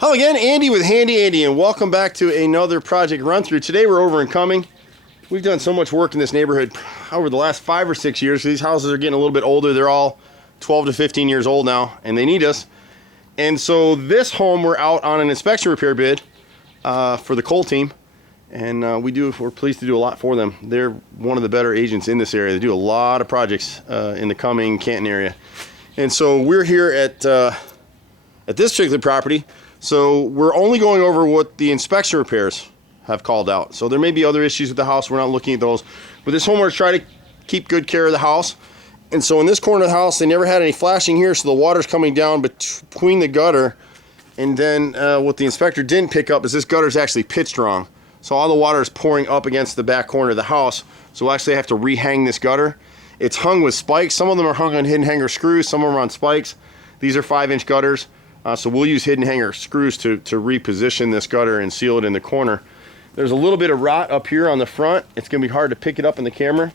Hello again, Andy with Handy Andy, and welcome back to another project run through. Today we're over in Cumming. We've done so much work in this neighborhood over the last 5 or 6 years. These houses are getting a little bit older. They're all 12 to 15 years old now, and they need us. And so this home, we're out on an inspection repair bid for the Cole team, and we're pleased to do a lot for them. They're one of the better agents in this area. They do a lot of projects in the Cumming, Canton area. And so we're here at this particular property. So we're only going over what the inspection repairs have called out. So there may be other issues with the house. We're not looking at those. But this homeowner's trying to keep good care of the house. And so in this corner of the house, they never had any flashing here, so the water's coming down between the gutter. And then what the inspector didn't pick up is this gutter's actually pitched wrong. So all the water is pouring up against the back corner of the house. So we'll actually have to rehang this gutter. It's hung with spikes. Some of them are hung on hidden hanger screws. Some of them are on spikes. These are 5-inch gutters. So we'll use hidden hanger screws to reposition this gutter and seal it in the corner. There's a little bit of rot up here on the front. It's going to be hard to pick it up in the camera.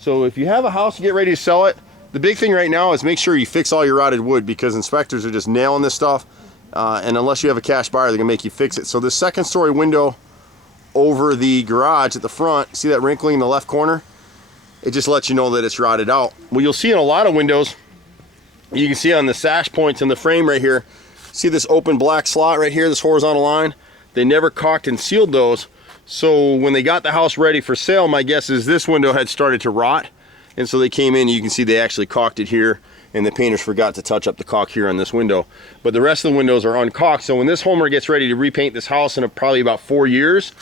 So if you have a house, you get ready to sell it, the big thing right now is make sure you fix all your rotted wood, because inspectors are just nailing this stuff. And unless you have a cash buyer, they're going to make you fix it. So the second story window over the garage at the front, see that wrinkling in the left corner? It just lets you know that it's rotted out. Well, you'll see in a lot of windows, you can see on the sash points in the frame right here, see this open black slot right here, this horizontal line? They never caulked and sealed those. So when they got the house ready for sale, my guess is this window had started to rot. And so they came in, you can see they actually caulked it here, and the painters forgot to touch up the caulk here on this window. But the rest of the windows are uncaulked. So when this homeowner gets ready to repaint this house in probably about 4 years,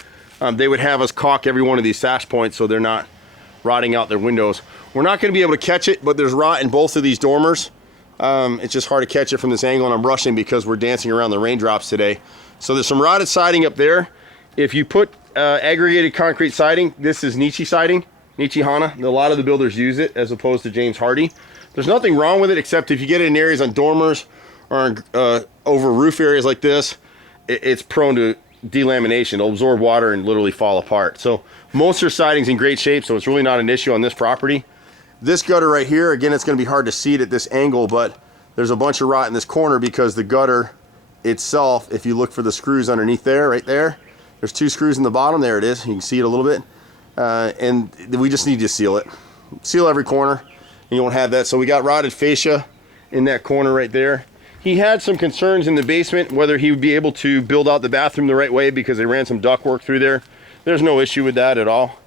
they would have us caulk every one of these sash points so they're not rotting out their windows. We're not gonna be able to catch it, but there's rot in both of these dormers. It's just hard to catch it from this angle, and I'm rushing because we're dancing around the raindrops today. So there's some rotted siding up there. If you put aggregated concrete siding, this is Nichi siding, Nichi Hana. A lot of the builders use it as opposed to James Hardy. There's nothing wrong with it, except if you get it in areas on dormers or over roof areas like this, it's prone to delamination. It'll absorb water and literally fall apart. So most of your siding's in great shape, so it's really not an issue on this property. This gutter right here, again, it's going to be hard to see it at this angle, but there's a bunch of rot in this corner because the gutter itself, if you look for the screws underneath there, right there, there's 2 screws in the bottom. There it is. You can see it a little bit. And we just need to seal it. Seal every corner, and you won't have that. So we got rotted fascia in that corner right there. He had some concerns in the basement, whether he would be able to build out the bathroom the right way because they ran some ductwork through there. There's no issue with that at all.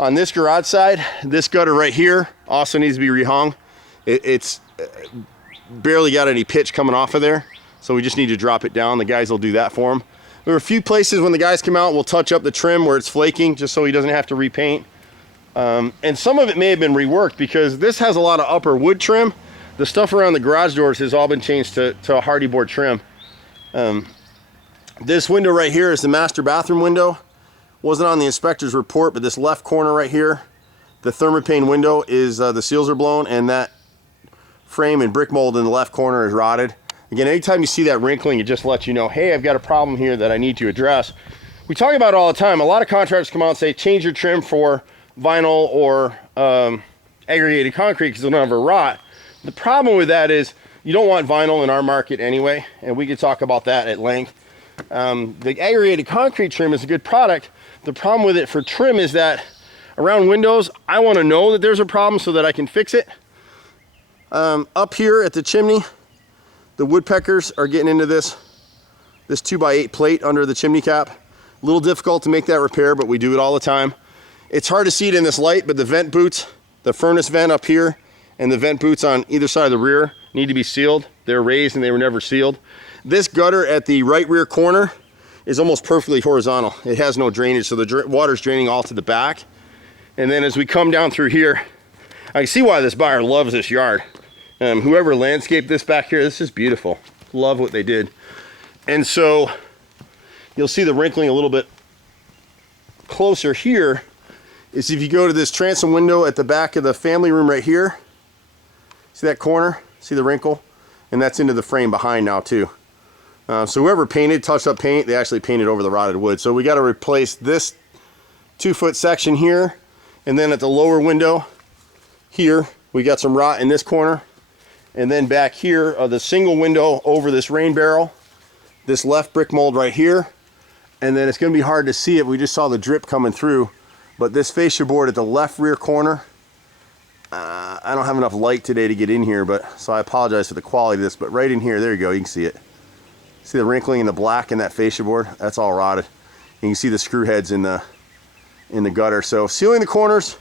On this garage side, this gutter right here also needs to be rehung. It's barely got any pitch coming off of there, so we just need to drop it down. The guys will do that for him. There are a few places when the guys come out, we'll touch up the trim where it's flaking, just so he doesn't have to repaint. And some of it may have been reworked because this has a lot of upper wood trim. The stuff around the garage doors has all been changed to a hardy board trim. This window right here is the master bathroom window. Wasn't on the inspector's report, but this left corner right here, the thermopane window is, the seals are blown, and that frame and brick mold in the left corner is rotted. Again, anytime you see that wrinkling, it just lets you know, hey, I've got a problem here that I need to address. We talk about it all the time. A lot of contractors come out and say, change your trim for vinyl or aggregated concrete because they'll never rot. The problem with that is you don't want vinyl in our market anyway, and we could talk about that at length. The aggregated concrete trim is a good product. The problem with it for trim is that around windows, I want to know that there's a problem so that I can fix it. Up here at the chimney, the woodpeckers are getting into this 2x8 plate under the chimney cap. A little difficult to make that repair, but we do it all the time. It's hard to see it in this light, but the vent boots, the furnace vent up here, and the vent boots on either side of the rear need to be sealed. They're raised and they were never sealed. This gutter at the right rear corner is almost perfectly horizontal. It has no drainage, so the water's draining all to the back. And then as we come down through here, I can see why this buyer loves this yard. Whoever landscaped this back here, this is beautiful. Love what they did. And so you'll see the wrinkling a little bit closer here is if you go to this transom window at the back of the family room right here. See that corner? See the wrinkle? And that's into the frame behind now too. So whoever touched up paint, they actually painted over the rotted wood. So we got to replace this 2-foot section here, and then at the lower window here, we got some rot in this corner, and then back here, the single window over this rain barrel this left brick mold right here, and then it's going to be hard to see it. We just saw the drip coming through, but this fascia board at the left rear corner, I don't have enough light today to get in here, but so I apologize for the quality of this, but right in here, there you go, you can see it. See the wrinkling in the black in that fascia board? That's all rotted. You can see the screw heads in the gutter. So sealing the corners,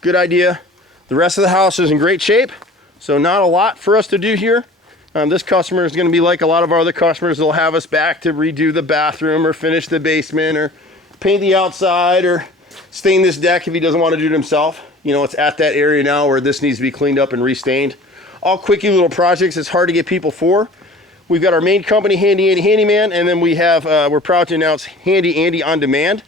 good idea. The rest of the house is in great shape, so not a lot for us to do here. This customer is going to be like a lot of our other customers. They'll have us back to redo the bathroom or finish the basement or paint the outside or stain this deck if he doesn't want to do it himself. You know, it's at that area now where this needs to be cleaned up and restained. All quickie little projects. It's hard to get people for. We've got our main company, Handy Andy Handyman, and then we have, we're proud to announce Handy Andy On Demand,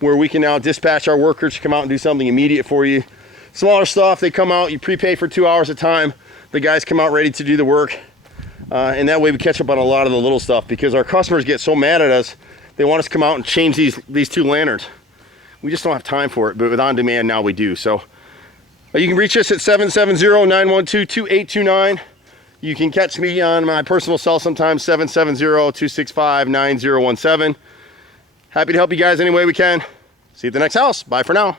where we can now dispatch our workers to come out and do something immediate for you. Smaller stuff, they come out, you prepay for 2 hours at a time. The guys come out ready to do the work. And that way we catch up on a lot of the little stuff, because our customers get so mad at us. They want us to come out and change these 2 lanterns. We just don't have time for it, but with On Demand now we do. So you can reach us at 770-912-2829. You can catch me on my personal cell sometimes, 770-265-9017. Happy to help you guys any way we can. See you at the next house. Bye for now.